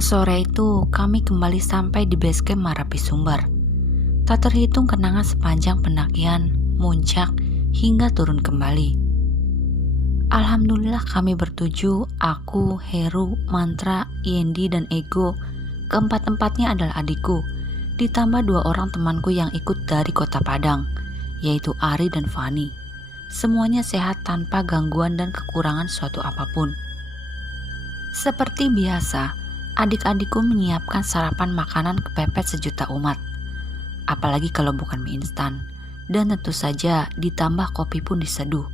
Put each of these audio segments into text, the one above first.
Sore itu kami kembali sampai di base camp Marapi Sumber. Tak terhitung kenangan sepanjang pendakian, muncak, hingga turun kembali. Alhamdulillah kami bertujuh, aku, Heru, Mantra, Yendi, dan Ego. Keempat-empatnya adalah adikku, ditambah 2 orang temanku yang ikut dari Kota Padang, yaitu Ari dan Fani. Semuanya sehat tanpa gangguan dan kekurangan suatu apapun. Seperti biasa, adik-adikku menyiapkan sarapan makanan kepepet sejuta umat. Apalagi kalau bukan mie instan. Dan tentu saja ditambah kopi pun diseduh.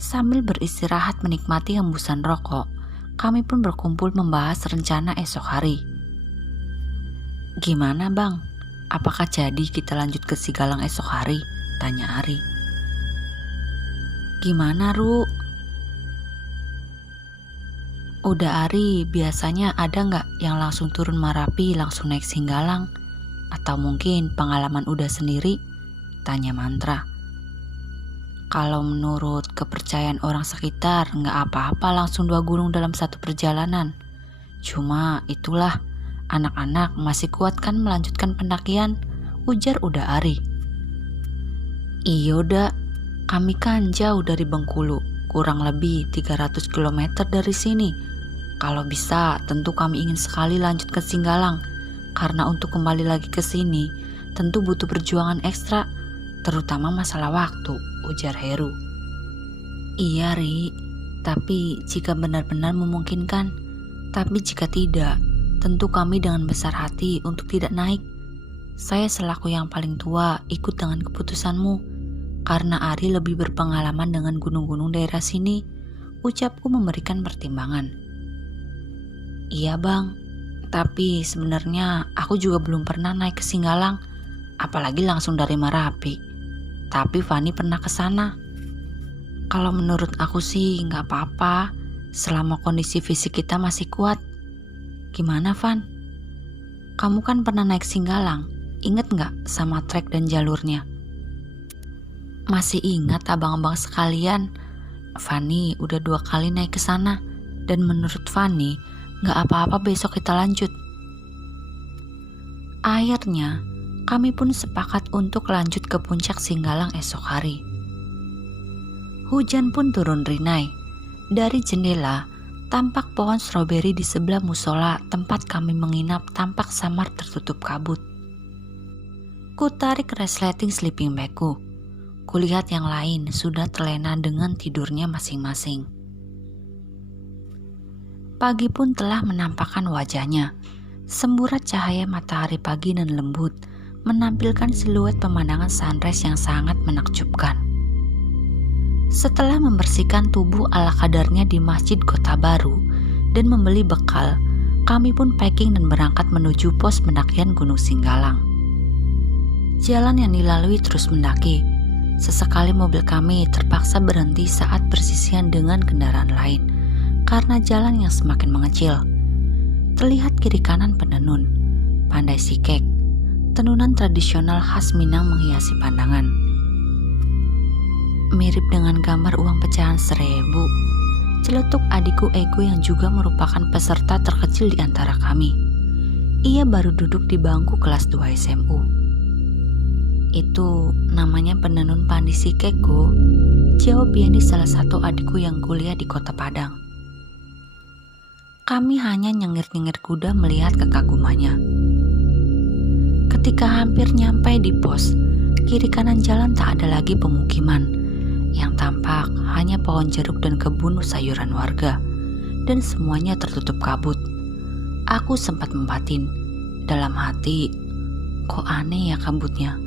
Sambil beristirahat menikmati hembusan rokok, kami pun berkumpul membahas rencana esok hari. "Gimana bang? Apakah jadi kita lanjut ke Sigalang esok hari?" tanya Ari. "Gimana Ru?" "Udah Ari, biasanya ada nggak yang langsung turun Marapi langsung naik Singgalang? Atau mungkin pengalaman udah sendiri?" tanya Mantra. "Kalau menurut kepercayaan orang sekitar nggak apa-apa langsung 2 gunung dalam satu perjalanan. Cuma itulah, anak-anak masih kuat kan melanjutkan pendakian?" ujar udah Ari. "Iya udah, kami kan jauh dari Bengkulu, kurang lebih 300 km dari sini. Kalau bisa tentu kami ingin sekali lanjut ke Singgalang, karena untuk kembali lagi ke sini tentu butuh perjuangan ekstra, terutama masalah waktu," ujar Heru. "Iya Ri, tapi jika benar-benar memungkinkan. Tapi jika tidak, tentu kami dengan besar hati untuk tidak naik. Saya selaku yang paling tua ikut dengan keputusanmu, karena Ari lebih berpengalaman dengan gunung-gunung daerah sini," ucapku memberikan pertimbangan. "Iya bang, tapi sebenarnya aku juga belum pernah naik ke Singgalang, apalagi langsung dari Marapi. Tapi Fani pernah ke sana. Kalau menurut aku sih nggak apa-apa, selama kondisi fisik kita masih kuat. Gimana Van? Kamu kan pernah naik Singgalang, inget nggak sama trek dan jalurnya?" "Masih ingat abang-abang sekalian, Fani udah 2 kali naik ke sana, dan menurut Fani nggak apa-apa, besok kita lanjut." Akhirnya kami pun sepakat untuk lanjut ke puncak Singgalang esok hari. Hujan pun turun rinai. Dari jendela tampak pohon stroberi di sebelah musola tempat kami menginap tampak samar tertutup kabut. Ku tarik resleting sleeping bagku. Kulihat yang lain sudah terlena dengan tidurnya masing-masing. Pagi pun telah menampakkan wajahnya. Semburat cahaya matahari pagi dan lembut menampilkan siluet pemandangan sunrise yang sangat menakjubkan. Setelah membersihkan tubuh ala kadarnya di Masjid Kota Baru dan membeli bekal, kami pun packing dan berangkat menuju pos pendakian Gunung Singgalang. Jalan yang dilalui terus mendaki. Sesekali mobil kami terpaksa berhenti saat bersisian dengan kendaraan lain karena jalan yang semakin mengecil. Terlihat kiri kanan penenun, pandai sikek, tenunan tradisional khas Minang menghiasi pandangan. Mirip dengan gambar uang pecahan 1.000, celetuk adikku Ego yang juga merupakan peserta terkecil di antara kami. Ia baru duduk di bangku kelas 2 SMU. "Itu namanya penenun pandai sikek, Go," jawab Yendi, salah satu adikku yang kuliah di Kota Padang. Kami hanya nyengir-nyengir kuda melihat kekagumannya. Ketika hampir nyampe di pos, kiri kanan jalan tak ada lagi pemukiman. Yang tampak hanya pohon jeruk dan kebun sayuran warga, dan semuanya tertutup kabut. Aku sempat membatin dalam hati, kok aneh ya kabutnya.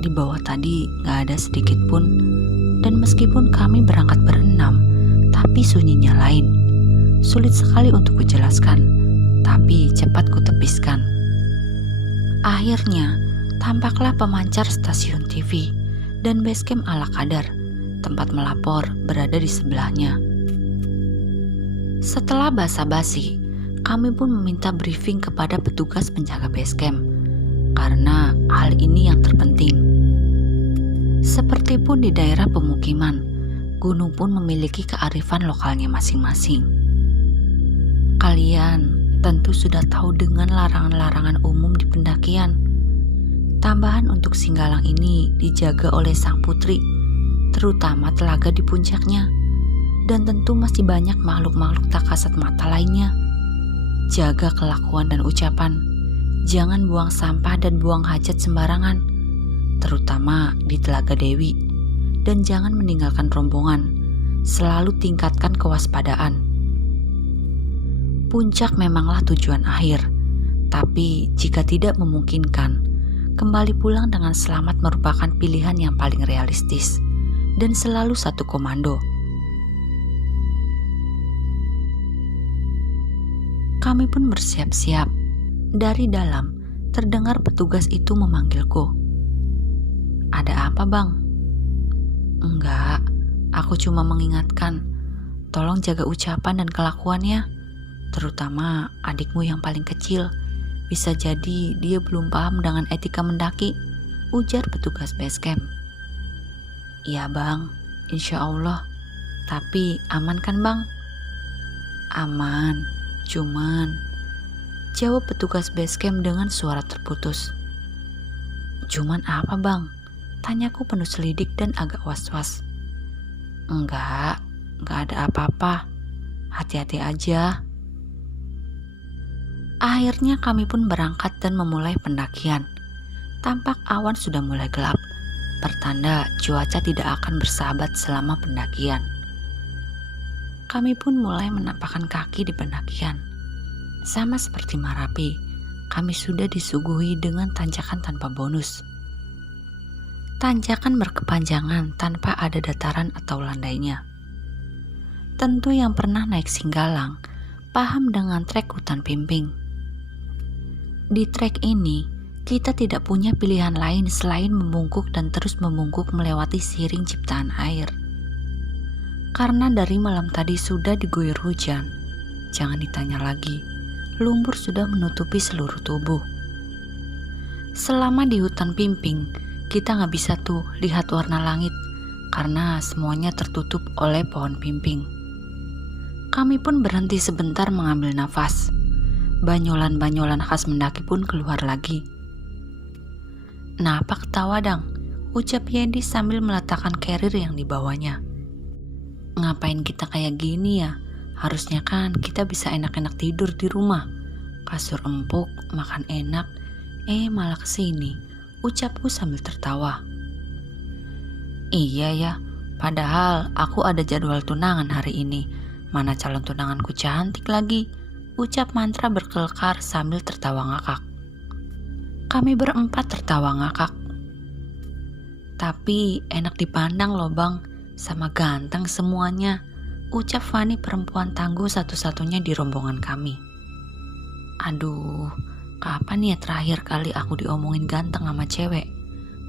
Di bawah tadi gak ada sedikit pun, dan meskipun kami berangkat berenam, tapi sunyinya lain. Sulit sekali untuk kujelaskan, tapi cepat kutepiskan. Akhirnya, tampaklah pemancar stasiun TV dan basecamp ala kadar, tempat melapor berada di sebelahnya. Setelah basa-basi, kami pun meminta briefing kepada petugas penjaga basecamp, karena hal ini yang terpenting. Seperti pun di daerah pemukiman, gunung pun memiliki kearifan lokalnya masing-masing. Kalian tentu sudah tahu dengan larangan-larangan umum di pendakian. Tambahan untuk Singgalang ini dijaga oleh sang putri, terutama telaga di puncaknya. Dan tentu masih banyak makhluk-makhluk tak kasat mata lainnya. Jaga kelakuan dan ucapan. Jangan buang sampah dan buang hajat sembarangan, terutama di Telaga Dewi. Dan jangan meninggalkan rombongan. Selalu tingkatkan kewaspadaan. Puncak memanglah tujuan akhir, tapi jika tidak memungkinkan, kembali pulang dengan selamat merupakan pilihan yang paling realistis dan selalu satu komando. Kami pun bersiap-siap. Dari dalam, terdengar petugas itu memanggilku. "Ada apa, Bang?" "Enggak, aku cuma mengingatkan. Tolong jaga ucapan dan kelakuannya, terutama adikmu yang paling kecil. Bisa jadi dia belum paham dengan etika mendaki," ujar petugas base camp. "Iya, Bang, insya Allah. Tapi aman kan, Bang?" "Aman. Cuman," jawab petugas basecamp dengan suara terputus. "Cuman apa, Bang?" tanyaku penuh selidik dan agak was-was. Enggak ada apa-apa. Hati-hati aja." Akhirnya kami pun berangkat dan memulai pendakian. Tampak awan sudah mulai gelap, pertanda cuaca tidak akan bersahabat selama pendakian. Kami pun mulai menapakkan kaki di pendakian. Sama seperti Marapi, kami sudah disuguhi dengan tanjakan tanpa bonus. Tanjakan berkepanjangan tanpa ada dataran atau landainya. Tentu yang pernah naik Singgalang paham dengan trek hutan pimping. Di trek ini, kita tidak punya pilihan lain selain membungkuk dan terus membungkuk melewati siring ciptaan air. Karena dari malam tadi sudah diguyur hujan, jangan ditanya lagi, lumpur sudah menutupi seluruh tubuh. Selama di hutan pimping, kita nggak bisa tuh lihat warna langit karena semuanya tertutup oleh pohon pimping. Kami pun berhenti sebentar mengambil nafas. Banyolan-banyolan khas mendaki pun keluar lagi. "Napa ketawa, Dang?" ucap Yendi sambil meletakkan carrier yang dibawanya. "Ngapain kita kayak gini ya? Harusnya kan kita bisa enak-enak tidur di rumah. Kasur empuk, makan enak, malah kesini," ucapku sambil tertawa. "Iya ya, padahal aku ada jadwal tunangan hari ini. Mana calon tunanganku cantik lagi," ucap Mantra berkelkar sambil tertawa ngakak. Kami berempat tertawa ngakak. "Tapi enak dipandang loh, Bang, sama ganteng semuanya," ucap Fani perempuan tangguh satu-satunya di rombongan kami. "Aduh, kapan ya terakhir kali aku diomongin ganteng sama cewek?"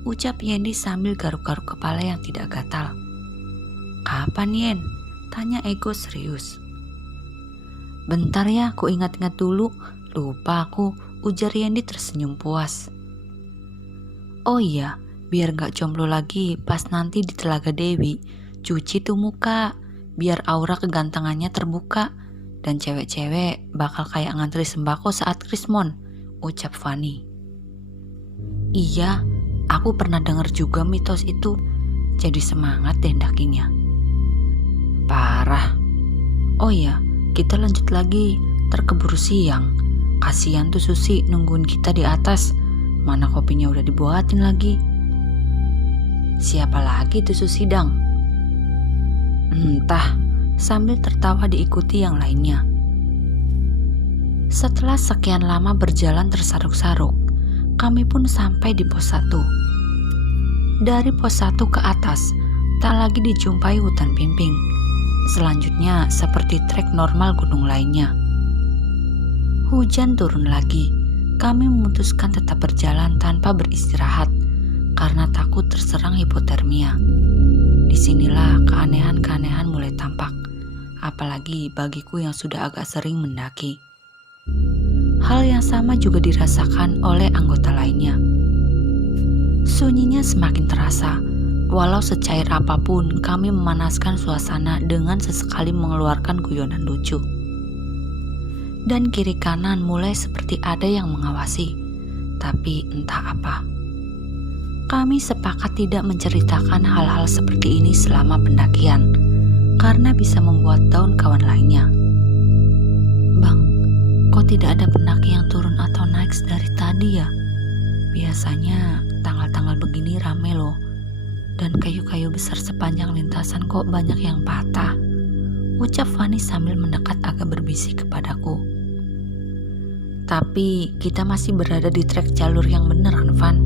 ucap Yendi sambil garuk-garuk kepala yang tidak gatal. "Kapan, Yen?" tanya Ego serius. "Bentar ya, aku ingat-ingat dulu, lupa aku," ujar Yendi tersenyum puas. "Oh iya, biar gak jomblo lagi pas nanti di Telaga Dewi, cuci tuh muka, biar aura kegantengannya terbuka, dan cewek-cewek bakal kayak ngantri sembako saat Krismon," ucap Fani. "Iya, aku pernah dengar juga mitos itu, jadi semangat deh dakinya." "Parah. Oh iya, kita lanjut lagi, terkeburu siang. Kasihan tuh Susi nungguin kita di atas, mana kopinya udah dibuatin lagi." "Siapa lagi tuh Susi, Dang?" "Entah," sambil tertawa diikuti yang lainnya. Setelah sekian lama berjalan tersaruk-saruk, kami pun sampai di pos 1. Dari pos 1 ke atas, tak lagi dijumpai hutan pimping. Selanjutnya seperti trek normal gunung lainnya. Hujan turun lagi. Kami memutuskan tetap berjalan tanpa beristirahat karena takut terserang hipotermia. Disinilah keanehan-keanehan mulai tampak, apalagi bagiku yang sudah agak sering mendaki. Hal yang sama juga dirasakan oleh anggota lainnya. Sunyinya semakin terasa, walau secair apapun kami memanaskan suasana dengan sesekali mengeluarkan guyonan lucu. dan kiri kanan mulai seperti ada yang mengawasi, tapi entah apa. Kami sepakat tidak menceritakan hal-hal seperti ini selama pendakian, karena bisa membuat down kawan lainnya. Bang, kok tidak ada pendaki yang turun atau naik dari tadi ya? Biasanya tanggal-tanggal begini rame loh, dan kayu-kayu besar sepanjang lintasan kok banyak yang patah, ucap Fani sambil mendekat agak berbisik kepadaku. Tapi kita masih berada di trek jalur yang benar kan Van?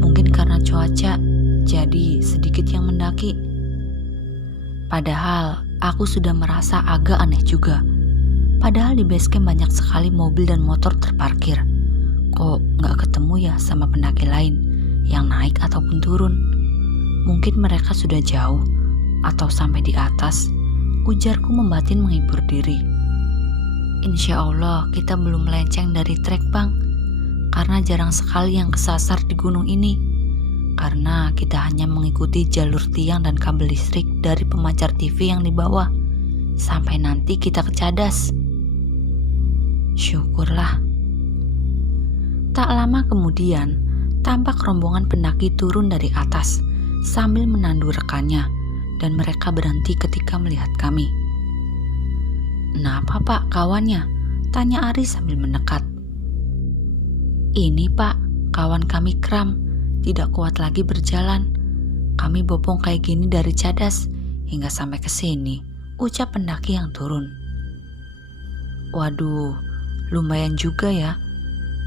Mungkin karena cuaca, jadi sedikit yang mendaki. Padahal aku sudah merasa agak aneh juga. Padahal di basecamp banyak sekali mobil dan motor terparkir. Kok gak ketemu ya sama pendaki lain yang naik ataupun turun? Mungkin mereka sudah jauh atau sampai di atas, ujarku membatin menghibur diri. Insya Allah kita belum melenceng dari trek bang, karena jarang sekali yang kesasar di gunung ini. Karena kita hanya mengikuti jalur tiang dan kabel listrik dari pemancar TV yang di bawah, sampai nanti kita ke Cadas. Syukurlah. Tak lama kemudian, tampak rombongan pendaki turun dari atas sambil menandu rekannya, dan mereka berhenti ketika melihat kami. "Kenapa pak kawannya?" tanya Ari sambil mendekat. "Ini pak, kawan kami kram, tidak kuat lagi berjalan. Kami bopong kayak gini dari Cadas hingga sampai ke sini," ucap pendaki yang turun. "Waduh, lumayan juga ya.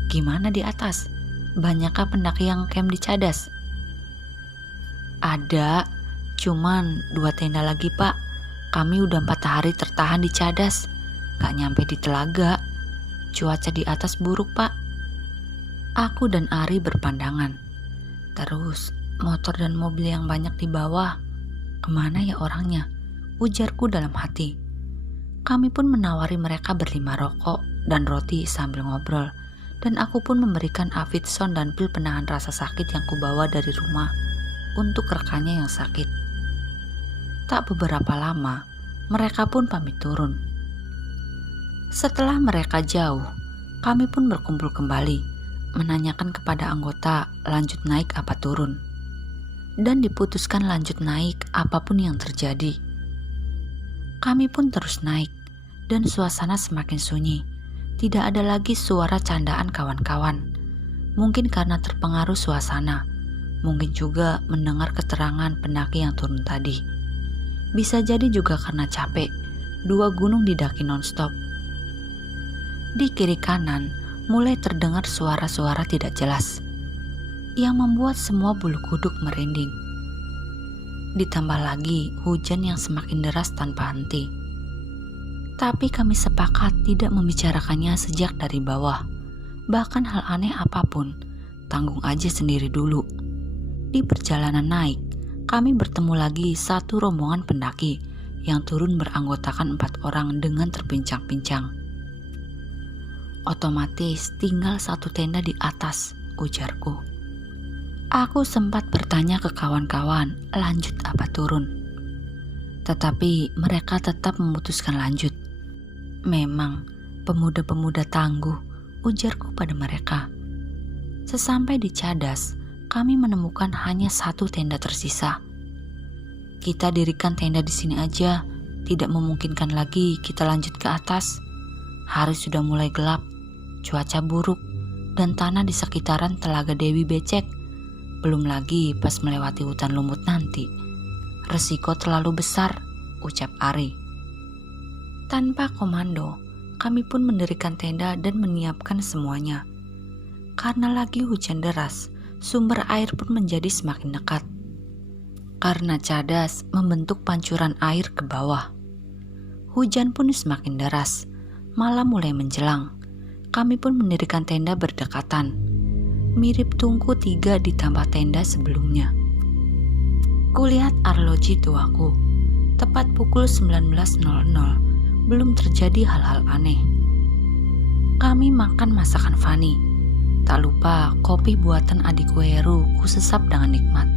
Gimana di atas? Banyakkah pendaki yang camp di Cadas?" "Ada, cuman 2 tenda lagi pak. Kami udah 4 hari tertahan di Cadas, gak nyampe di Telaga. Cuaca di atas buruk pak." Aku dan Ari berpandangan. Terus motor dan mobil yang banyak di bawah, kemana ya orangnya? Ujarku dalam hati. Kami pun menawari mereka berlima rokok dan roti sambil ngobrol, dan aku pun memberikan Avidson dan pil penahan rasa sakit yang kubawa dari rumah untuk rekannya yang sakit. Tak beberapa lama, mereka pun pamit turun. Setelah mereka jauh, kami pun berkumpul kembali, menanyakan kepada anggota lanjut naik apa turun. Dan diputuskan lanjut naik apapun yang terjadi. Kami pun terus naik, dan suasana semakin sunyi. Tidak ada lagi suara candaan kawan-kawan. Mungkin karena terpengaruh suasana, mungkin juga mendengar keterangan pendaki yang turun tadi. Bisa jadi juga karena capek, 2 gunung didaki nonstop. Di kiri kanan mulai terdengar suara-suara tidak jelas, yang membuat semua bulu kuduk merinding. Ditambah lagi hujan yang semakin deras tanpa henti. Tapi kami sepakat tidak membicarakannya sejak dari bawah. Bahkan hal aneh apapun, tanggung aja sendiri dulu. Di perjalanan naik, kami bertemu lagi satu rombongan pendaki yang turun beranggotakan 4 orang dengan terpincang-pincang. "Otomatis tinggal 1 tenda di atas," ujarku. Aku sempat bertanya ke kawan-kawan lanjut apa turun. Tetapi mereka tetap memutuskan lanjut. "Memang pemuda-pemuda tangguh," ujarku pada mereka. Sesampai di Cadas, kami menemukan hanya 1 tenda tersisa. "Kita dirikan tenda di sini aja, tidak memungkinkan lagi kita lanjut ke atas. Hari sudah mulai gelap, cuaca buruk, dan tanah di sekitaran Telaga Dewi becek. Belum lagi pas melewati hutan lumut nanti. Resiko terlalu besar," ucap Ari. Tanpa komando, kami pun mendirikan tenda dan menyiapkan semuanya. Karena lagi hujan deras, sumber air pun menjadi semakin dekat. Karena Cadas membentuk pancuran air ke bawah. Hujan pun semakin deras, malam mulai menjelang. Kami pun mendirikan tenda berdekatan, mirip tungku 3 ditambah tenda sebelumnya. Kulihat arloji tuaku, tepat pukul 19.00, belum terjadi hal-hal aneh. Kami makan masakan Fani. Tak lupa kopi buatan adikku Heru kusesap dengan nikmat.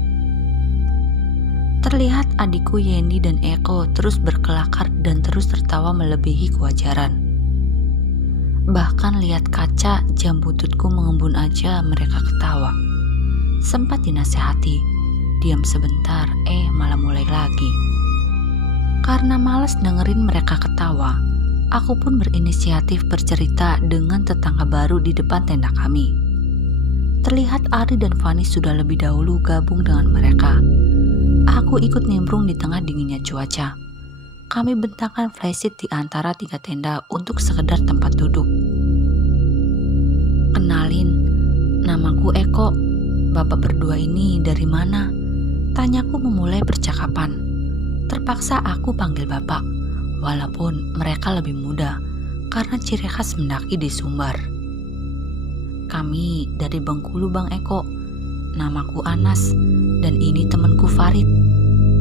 Terlihat adikku Yendi dan Eko terus berkelakar dan terus tertawa melebihi kewajaran. Bahkan lihat kaca jam bututku mengembun aja mereka ketawa. Sempat dinasehati, diam sebentar, malah mulai lagi. Karena malas dengerin mereka ketawa, aku pun berinisiatif bercerita dengan tetangga baru di depan tenda kami. Terlihat Ari dan Fani sudah lebih dahulu gabung dengan mereka. Aku ikut nimbrung di tengah dinginnya cuaca. Kami bentangkan flysheet di antara 3 tenda untuk sekedar tempat duduk. Kenalin, namaku Eko. Bapak berdua ini dari mana? Tanyaku memulai percakapan. Terpaksa aku panggil bapak, walaupun mereka lebih muda karena ciri khas mendaki di Sumbar. Kami dari Bengkulu, Bang Eko. Namaku Anas dan ini temanku Farid.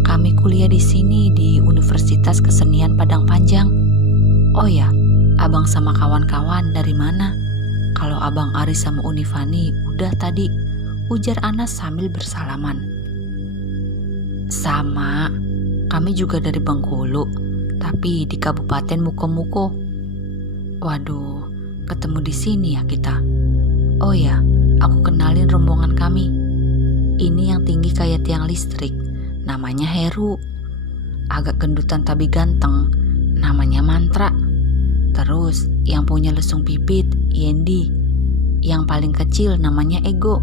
Kami kuliah di sini di Universitas Kesenian Padang Panjang. Oh ya, abang sama kawan-kawan dari mana? Kalau abang Ari sama Unifani udah tadi, ujar Anas sambil bersalaman. Sama, kami juga dari Bengkulu, tapi di Kabupaten Mukomuko. Waduh, ketemu di sini ya kita. Oh ya, aku kenalin rombongan kami. Ini yang tinggi kayak tiang listrik. Namanya Heru. Agak gendutan tapi ganteng, namanya Mantra. Terus yang punya lesung pipit, Yendi. Yang paling kecil namanya Ego.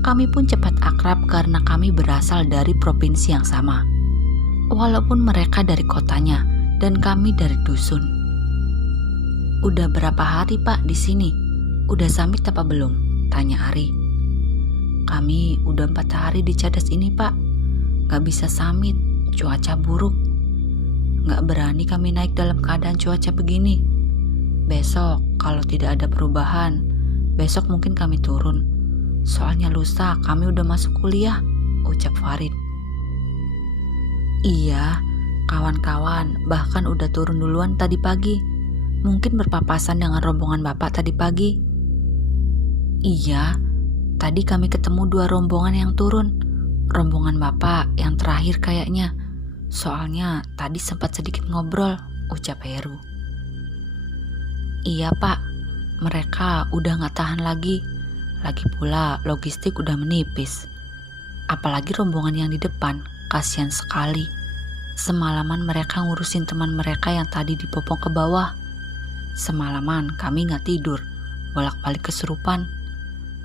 Kami pun cepat akrab karena kami berasal dari provinsi yang sama. Walaupun mereka dari kotanya dan kami dari dusun. Udah berapa hari Pak di sini? Udah summit apa belum? Tanya Ari. Kami udah 4 hari di Cadas ini Pak. Gak bisa summit, cuaca buruk. Gak berani kami naik dalam keadaan cuaca begini. Besok kalau tidak ada perubahan, besok mungkin kami turun. Soalnya lusa kami udah masuk kuliah, ucap Farid. Iya, kawan-kawan bahkan udah turun duluan tadi pagi. Mungkin berpapasan dengan rombongan bapak tadi pagi. Iya, tadi kami ketemu 2 rombongan yang turun. Rombongan bapak yang terakhir kayaknya. Soalnya tadi sempat sedikit ngobrol, ucap Heru. Iya Pak, mereka udah gak tahan lagi. Lagi pula logistik udah menipis. Apalagi rombongan yang di depan, kasihan sekali. Semalaman mereka ngurusin teman mereka yang tadi dipopong ke bawah. Semalaman kami gak tidur, bolak-balik kesurupan.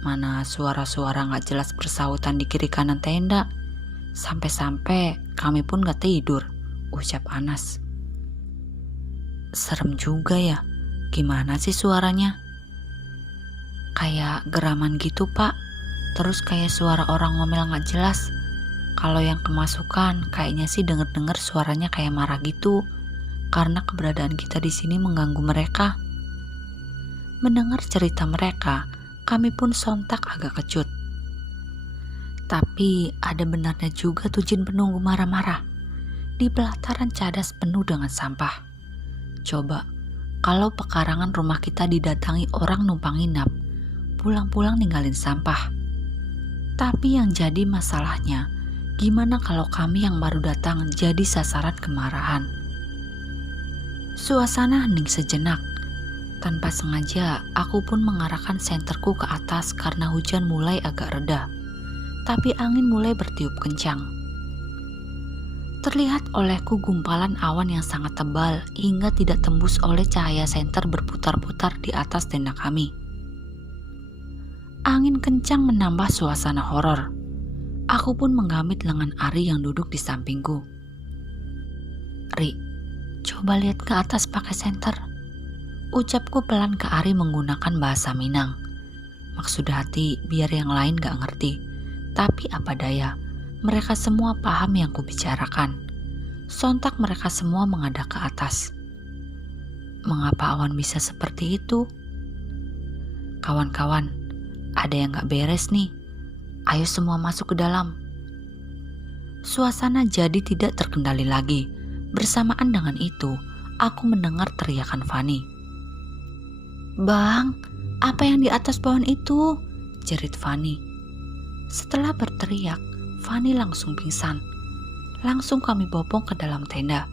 Mana suara-suara gak jelas bersahutan di kiri kanan tenda. Sampai-sampai kami pun gak tidur, ucap Anas. Serem juga ya, gimana sih suaranya? Kayak geraman gitu Pak, terus kayak suara orang ngomel gak jelas. Kalau yang kemasukan kayaknya sih denger-denger suaranya kayak marah gitu, karena keberadaan kita di sini mengganggu mereka. Mendengar cerita mereka, kami pun sontak agak kecut. Tapi ada benarnya juga tuh jin penunggu marah-marah. Di pelataran Cadas penuh dengan sampah. Coba, kalau pekarangan rumah kita didatangi orang numpang nginap, pulang-pulang ninggalin sampah. Tapi yang jadi masalahnya, gimana kalau kami yang baru datang jadi sasaran kemarahan? Suasana hening sejenak. Tanpa sengaja, aku pun mengarahkan senterku ke atas karena hujan mulai agak reda. Tapi angin mulai bertiup kencang. Terlihat olehku gumpalan awan yang sangat tebal hingga tidak tembus oleh cahaya senter berputar-putar di atas tenda kami. Angin kencang menambah suasana horor. Aku pun menggamit lengan Ari yang duduk di sampingku. Ri, coba lihat ke atas pakai senter. Ucapku pelan ke Ari menggunakan bahasa Minang. Maksud hati biar yang lain gak ngerti. Tapi apa daya, mereka semua paham yang kubicarakan. Sontak mereka semua menghadap ke atas. Mengapa awan bisa seperti itu? Kawan-kawan, ada yang gak beres nih. Ayo semua masuk ke dalam. Suasana jadi tidak terkendali lagi. Bersamaan dengan itu, aku mendengar teriakan Fani. Bang, apa yang di atas pohon itu? Jerit Fani. Setelah berteriak, Fani langsung pingsan. Langsung kami bopong ke dalam tenda.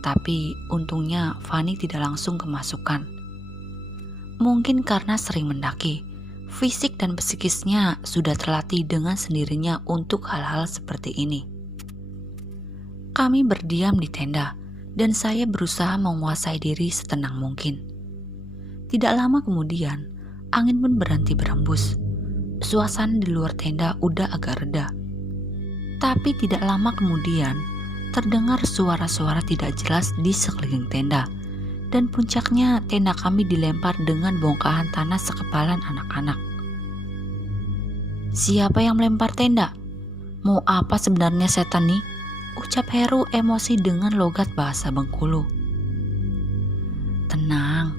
Tapi untungnya Fani tidak langsung kemasukan. Mungkin karena sering mendaki, fisik dan psikisnya sudah terlatih dengan sendirinya untuk hal-hal seperti ini. Kami berdiam di tenda dan saya berusaha menguasai diri setenang mungkin. Tidak lama kemudian, angin pun berhenti berembus. Suasana di luar tenda udah agak reda. Tapi tidak lama kemudian, terdengar suara-suara tidak jelas di sekeliling tenda. Dan puncaknya tenda kami dilempar dengan bongkahan tanah sekepalan anak-anak. "Siapa yang melempar tenda? Mau apa sebenarnya setan nih?" ucap Heru emosi dengan logat bahasa Bengkulu. "Tenang,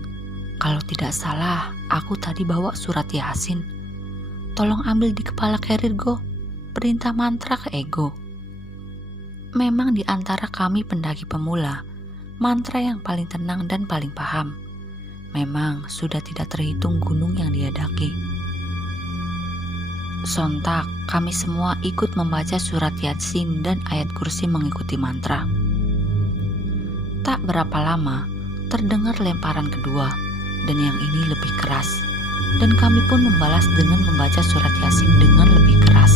kalau tidak salah aku tadi bawa surat Yasin. Tolong ambil di kepala Kerirgo," perintah mantra ke Ego. Memang di antara kami pendaki pemula, mantra yang paling tenang dan paling paham. Memang sudah tidak terhitung gunung yang dia daki. Sontak kami semua ikut membaca surat Yasin dan ayat kursi mengikuti mantra. Tak berapa lama terdengar lemparan kedua, dan yang ini lebih keras. Dan kami pun membalas dengan membaca surat Yasin dengan lebih keras.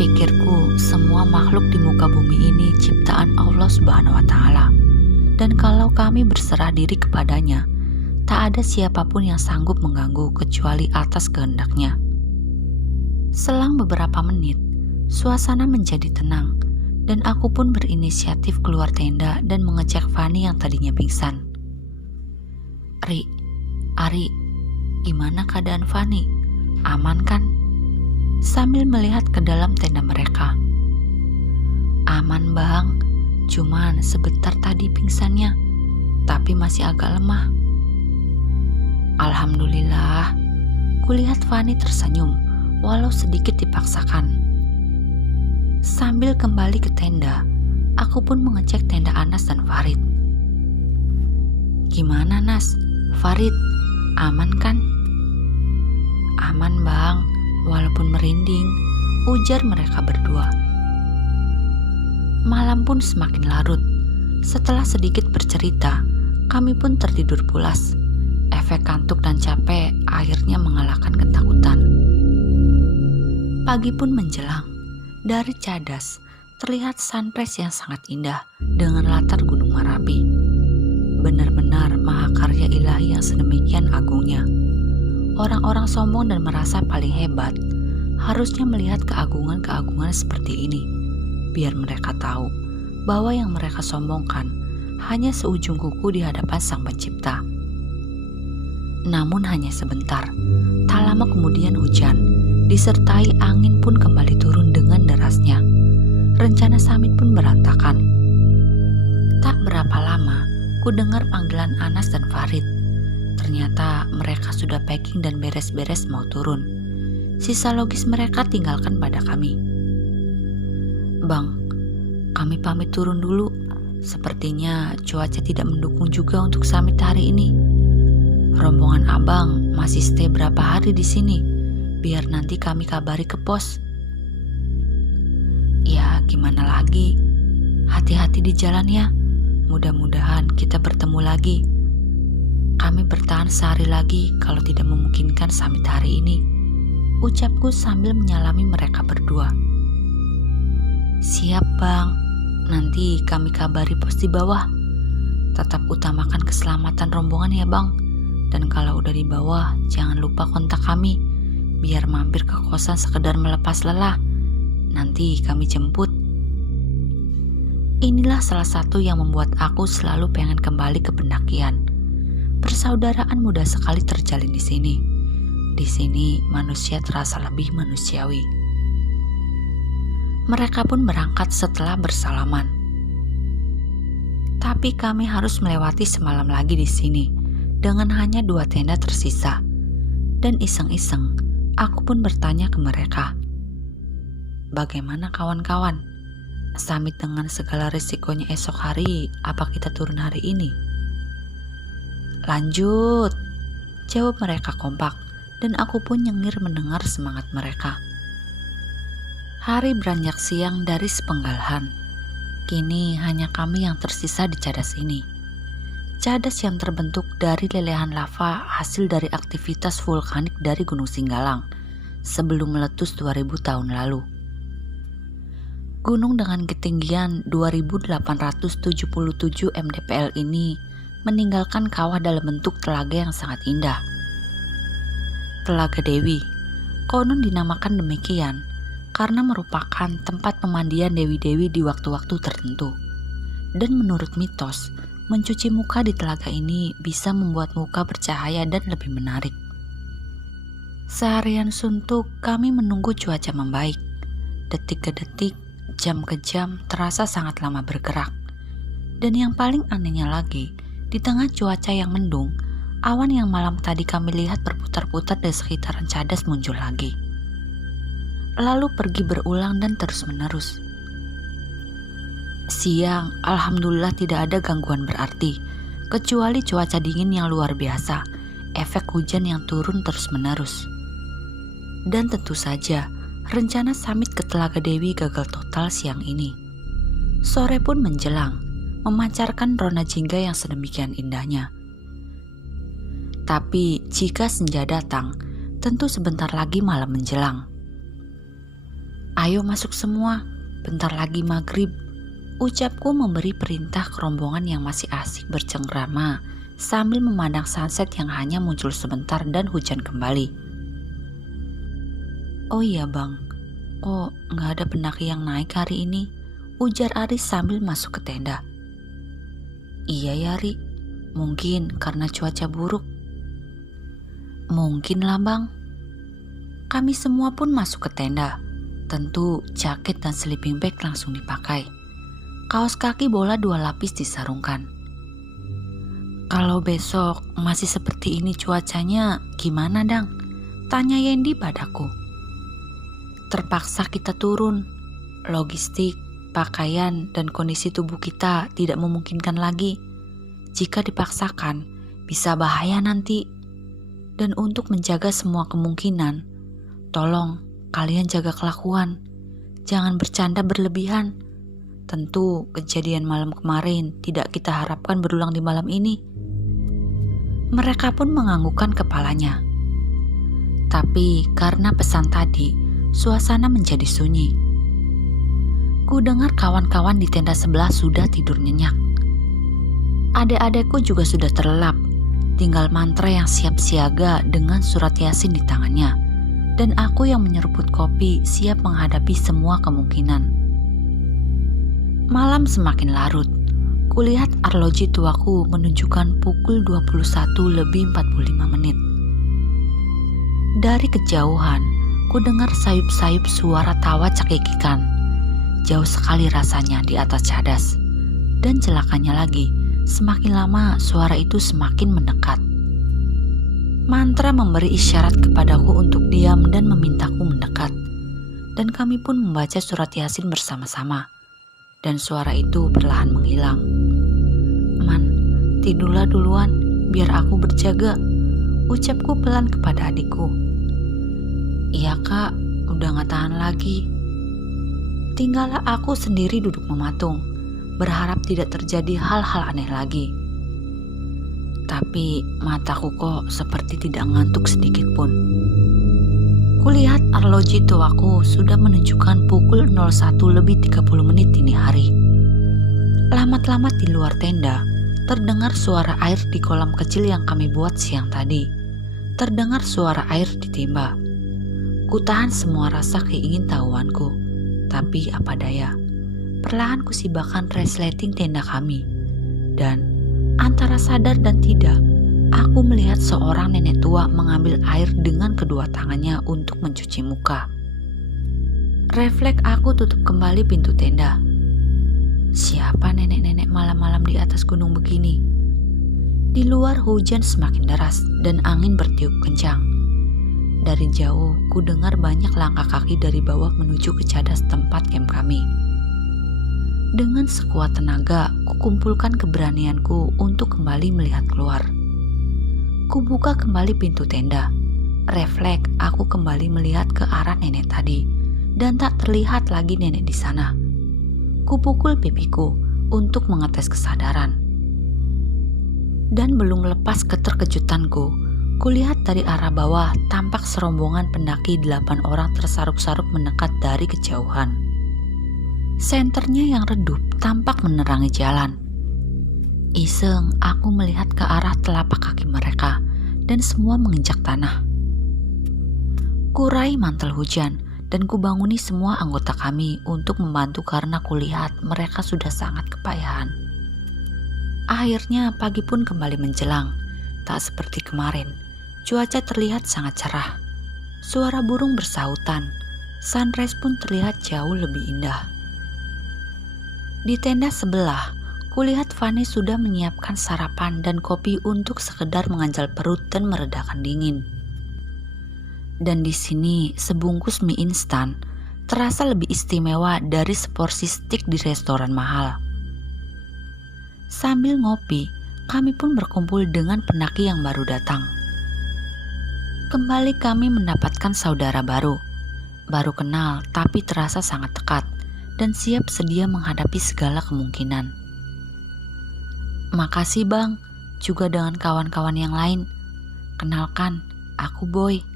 Pikirku, semua makhluk di muka bumi ini ciptaan Allah Subhanahu wa Ta'ala. Dan kalau kami berserah diri kepadanya, tak ada siapapun yang sanggup mengganggu kecuali atas kehendaknya. Selang beberapa menit, suasana menjadi tenang, dan aku pun berinisiatif keluar tenda dan mengecek Fani yang tadinya pingsan. Ari, gimana keadaan Fani? Aman kan?" Sambil melihat ke dalam tenda mereka. "Aman bang, cuman sebentar tadi pingsannya, tapi masih agak lemah." "Alhamdulillah," kulihat Fani tersenyum, walau sedikit dipaksakan. Sambil kembali ke tenda, aku pun mengecek tenda Anas dan Farid. "Gimana Nas? Farid, aman kan?" "Aman bang, walaupun merinding," ujar mereka berdua. Malam pun semakin larut. Setelah sedikit bercerita, kami pun tertidur pulas. Efek kantuk dan capek akhirnya mengalahkan ketakutan. Pagi pun menjelang. Dari cadas terlihat sunrise yang sangat indah dengan latar Gunung Marapi. Benar-benar mahakarya ilahi yang sedemikian agungnya. Orang-orang sombong dan merasa paling hebat harusnya melihat keagungan-keagungan seperti ini, biar mereka tahu bahwa yang mereka sombongkan hanya seujung kuku di hadapan Sang Pencipta. Namun hanya sebentar, tak lama kemudian hujan, disertai angin pun kembali turun dengan derasnya. Rencana summit pun berantakan. Tak berapa lama, ku dengar panggilan Anas dan Farid. Ternyata mereka sudah packing dan beres-beres mau turun. Sisa logis mereka tinggalkan pada kami. "Bang, kami pamit turun dulu. Sepertinya cuaca tidak mendukung juga untuk summit hari ini. Rombongan abang masih stay berapa hari di sini, biar nanti kami kabari ke pos." "Ya gimana lagi, hati-hati di jalan ya. Mudah-mudahan kita bertemu lagi. Kami bertahan sehari lagi kalau tidak memungkinkan summit hari ini," ucapku sambil menyalami mereka berdua. "Siap bang, nanti kami kabari pos di bawah. Tetap utamakan keselamatan rombongan ya bang. Dan kalau udah di bawah, jangan lupa kontak kami, biar mampir ke kosan sekedar melepas lelah. Nanti kami jemput." Inilah salah satu yang membuat aku selalu pengen kembali ke pendakian. Persaudaraan mudah sekali terjalin di sini. Di sini manusia terasa lebih manusiawi. Mereka pun berangkat setelah bersalaman. Tapi kami harus melewati semalam lagi di sini, dengan hanya 2 tenda tersisa. Dan iseng-iseng, aku pun bertanya ke mereka, "Bagaimana kawan-kawan? Summit dengan segala risikonya esok hari, apa kita turun hari ini?" "Lanjut," jawab mereka kompak, dan aku pun nyengir mendengar semangat mereka. Hari beranjak siang dari sepenggal han. Kini hanya kami yang tersisa di cadas ini. Cadas yang terbentuk dari lelehan lava hasil dari aktivitas vulkanik dari Gunung Singgalang sebelum meletus 2000 tahun lalu. Gunung dengan ketinggian 2877 mdpl ini meninggalkan kawah dalam bentuk telaga yang sangat indah. Telaga Dewi konon dinamakan demikian karena merupakan tempat pemandian dewi-dewi di waktu-waktu tertentu. Dan menurut mitos, mencuci muka di telaga ini bisa membuat muka bercahaya dan lebih menarik. Seharian suntuk kami menunggu cuaca membaik. Detik ke detik, jam ke jam terasa sangat lama bergerak. Dan yang paling anehnya lagi, di tengah cuaca yang mendung, awan yang malam tadi kami lihat berputar-putar di sekitaran Cadas muncul lagi. Lalu pergi berulang dan terus-menerus. Siang, alhamdulillah tidak ada gangguan berarti, kecuali cuaca dingin yang luar biasa, efek hujan yang turun terus-menerus. Dan tentu saja, rencana summit ke Telaga Dewi gagal total siang ini. Sore pun menjelang, memancarkan rona jingga yang sedemikian indahnya. Tapi jika senja datang, tentu sebentar lagi malam menjelang. Ayo masuk semua, bentar lagi maghrib. Ucapku memberi perintah ke rombongan yang masih asik bercengkrama sambil memandang sunset yang hanya muncul sebentar dan hujan kembali. Oh iya bang, kok nggak ada pendaki yang naik hari ini? Ujar Aris sambil masuk ke tenda. Iya ya Ri, mungkin karena cuaca buruk. Mungkin lah bang. Kami semua pun masuk ke tenda. Tentu jaket dan sleeping bag langsung dipakai. Kaos kaki bola 2 lapis disarungkan. Kalau besok masih seperti ini cuacanya, gimana Dang? Tanya Yendi padaku. Terpaksa kita turun. Logistik, pakaian, dan kondisi tubuh kita tidak memungkinkan lagi. Jika dipaksakan, bisa bahaya nanti. Dan untuk menjaga semua kemungkinan, tolong kalian jaga kelakuan. Jangan bercanda berlebihan. Tentu kejadian malam kemarin tidak kita harapkan berulang di malam ini. Mereka pun menganggukkan kepalanya. Tapi karena pesan tadi, suasana menjadi sunyi. Ku dengar kawan-kawan di tenda sebelah sudah tidur nyenyak. Adik-adikku juga sudah terlelap, tinggal mantra yang siap siaga dengan surat Yasin di tangannya. Dan aku yang menyeruput kopi siap menghadapi semua kemungkinan. Malam semakin larut. Kulihat arloji tuaku menunjukkan pukul 21:45. Dari kejauhan, ku dengar sayup-sayup suara tawa cekikikan. Jauh sekali rasanya di atas Cadas. Dan celakanya lagi, semakin lama suara itu semakin mendekat. Mantra memberi isyarat kepadaku untuk diam dan memintaku mendekat. Dan kami pun membaca surat Yasin bersama-sama. Dan suara itu perlahan menghilang. Man, tidurlah duluan, biar aku berjaga. Ucapku pelan kepada adikku. Iya kak, udah gak tahan lagi. Tinggallah aku sendiri duduk mematung, berharap tidak terjadi hal-hal aneh lagi. Tapi mataku kok seperti tidak ngantuk sedikit pun. Kulihat arloji tuaku sudah menunjukkan pukul 01:30 dini hari. Lamat-lamat di luar tenda, terdengar suara air di kolam kecil yang kami buat siang tadi. Terdengar suara air ditimba. Kutahan semua rasa keingintahuanku, tapi apa daya. Perlahan kusibakan resleting tenda kami. Dan antara sadar dan tidak, aku melihat seorang nenek tua mengambil air dengan kedua tangannya untuk mencuci muka. Refleks aku tutup kembali pintu tenda. Siapa nenek-nenek malam-malam di atas gunung begini? Di luar hujan semakin deras dan angin bertiup kencang. Dari jauh, ku dengar banyak langkah kaki dari bawah menuju ke Cadas tempat camp kami. Dengan sekuat tenaga, ku kumpulkan keberanianku untuk kembali melihat keluar. Kubuka kembali pintu tenda. Refleks aku kembali melihat ke arah nenek tadi dan tak terlihat lagi nenek di sana. Kupukul pipiku untuk mengetes kesadaran. Dan belum lepas keterkejutanku, kulihat dari arah bawah tampak serombongan pendaki 8 orang tersaruk-saruk mendekat dari kejauhan. Senternya yang redup tampak menerangi jalan. Iseng aku melihat ke arah telapak kaki mereka dan semua menginjak tanah. Kurai mantel hujan dan kubanguni semua anggota kami untuk membantu karena kulihat mereka sudah sangat kepayahan. Akhirnya pagi pun kembali menjelang, tak seperti kemarin. Cuaca terlihat sangat cerah. Suara burung bersahutan, sunrise pun terlihat jauh lebih indah. Di tenda sebelah, kulihat Fani sudah menyiapkan sarapan dan kopi untuk sekedar menganjal perut dan meredakan dingin. Dan di sini sebungkus mie instan terasa lebih istimewa dari seporsi steak di restoran mahal. Sambil ngopi, kami pun berkumpul dengan pendaki yang baru datang. Kembali kami mendapatkan saudara baru. Baru kenal tapi terasa sangat dekat dan siap sedia menghadapi segala kemungkinan. Makasih Bang, juga dengan kawan-kawan yang lain. Kenalkan, aku Boy.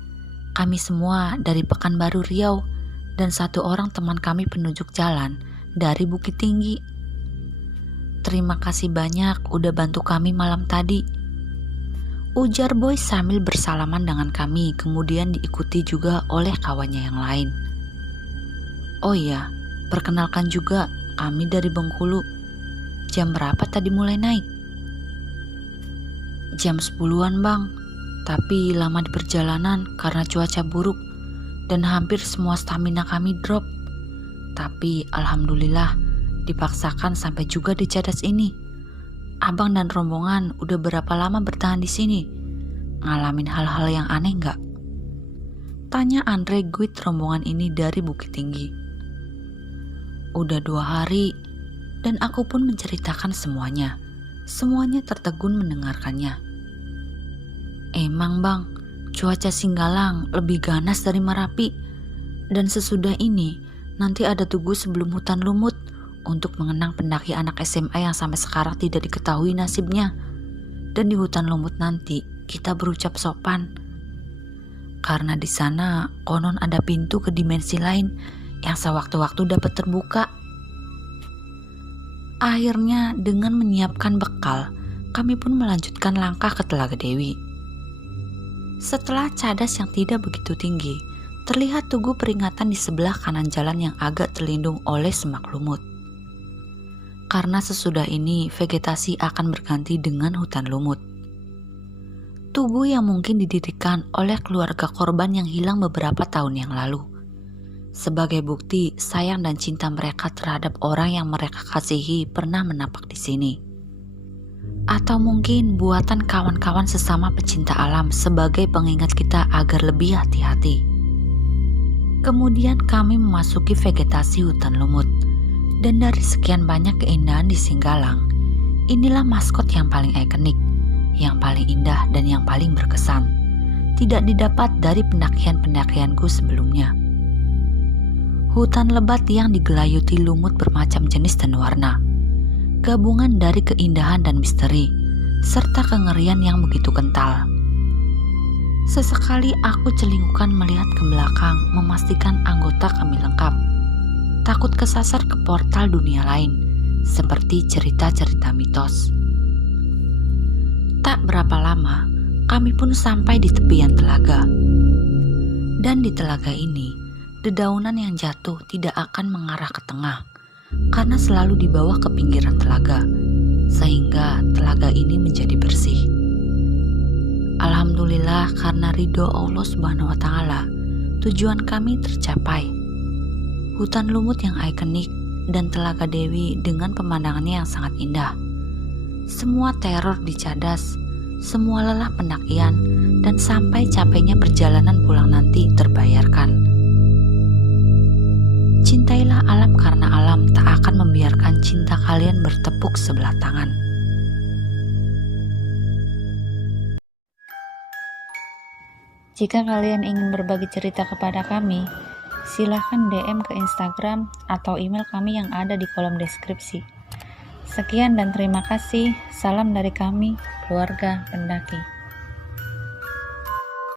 Kami semua dari Pekanbaru Riau dan 1 orang teman kami penunjuk jalan dari Bukit Tinggi. Terima kasih banyak udah bantu kami malam tadi, ujar Boy sambil bersalaman dengan kami, kemudian diikuti juga oleh kawannya yang lain. Oh iya, perkenalkan juga kami dari Bengkulu. Jam berapa tadi mulai naik? Jam 10-an Bang, tapi lama di perjalanan karena cuaca buruk dan hampir semua stamina kami drop. Tapi alhamdulillah dipaksakan sampai juga di Cadas ini. Abang dan rombongan udah berapa lama bertahan di sini? Ngalamin hal-hal yang aneh nggak? Tanya Andre guide rombongan ini dari Bukit Tinggi. Udah 2 hari dan aku pun menceritakan semuanya. Semuanya tertegun mendengarkannya. Emang Bang, cuaca Singgalang lebih ganas dari Merapi. Dan sesudah ini nanti ada tugu sebelum hutan lumut untuk mengenang pendaki anak SMA yang sampai sekarang tidak diketahui nasibnya. Dan di hutan lumut nanti kita berucap sopan. Karena di sana konon ada pintu ke dimensi lain yang sewaktu-waktu dapat terbuka. Akhirnya dengan menyiapkan bekal, kami pun melanjutkan langkah ke Telaga Dewi. Setelah Cadas yang tidak begitu tinggi, terlihat tugu peringatan di sebelah kanan jalan yang agak terlindung oleh semak lumut. Karena sesudah ini vegetasi akan berganti dengan hutan lumut. Tugu yang mungkin didirikan oleh keluarga korban yang hilang beberapa tahun yang lalu. Sebagai bukti sayang dan cinta mereka terhadap orang yang mereka kasihi pernah menapak di sini. Atau mungkin buatan kawan-kawan sesama pecinta alam sebagai pengingat kita agar lebih hati-hati. Kemudian kami memasuki vegetasi hutan lumut. Dan dari sekian banyak keindahan di Singgalang, inilah maskot yang paling ikonik, yang paling indah dan yang paling berkesan. Tidak didapat dari pendakian-pendakianku sebelumnya. Hutan lebat yang digelayuti lumut bermacam jenis dan warna. Gabungan dari keindahan dan misteri, serta kengerian yang begitu kental. Sesekali aku celingukan melihat ke belakang memastikan anggota kami lengkap. Takut kesasar ke portal dunia lain, seperti cerita-cerita mitos. Tak berapa lama, kami pun sampai di tepian telaga. Dan di telaga ini, dedaunan yang jatuh tidak akan mengarah ke tengah, karena selalu di bawah ke pinggiran telaga, sehingga telaga ini menjadi bersih. Alhamdulillah karena ridho Allah Subhanahu wa Ta'ala, tujuan kami tercapai. Hutan lumut yang ikonik dan Telaga Dewi dengan pemandangannya yang sangat indah. Semua teror di Cadas, semua lelah pendakian, dan sampai capeknya perjalanan pulang nanti terbayarkan. Cintailah alam karena alam tak akan membiarkan cinta kalian bertepuk sebelah tangan. Jika kalian ingin berbagi cerita kepada kami, silahkan DM ke Instagram atau email kami yang ada di kolom deskripsi. Sekian dan terima kasih. Salam dari kami, keluarga pendaki.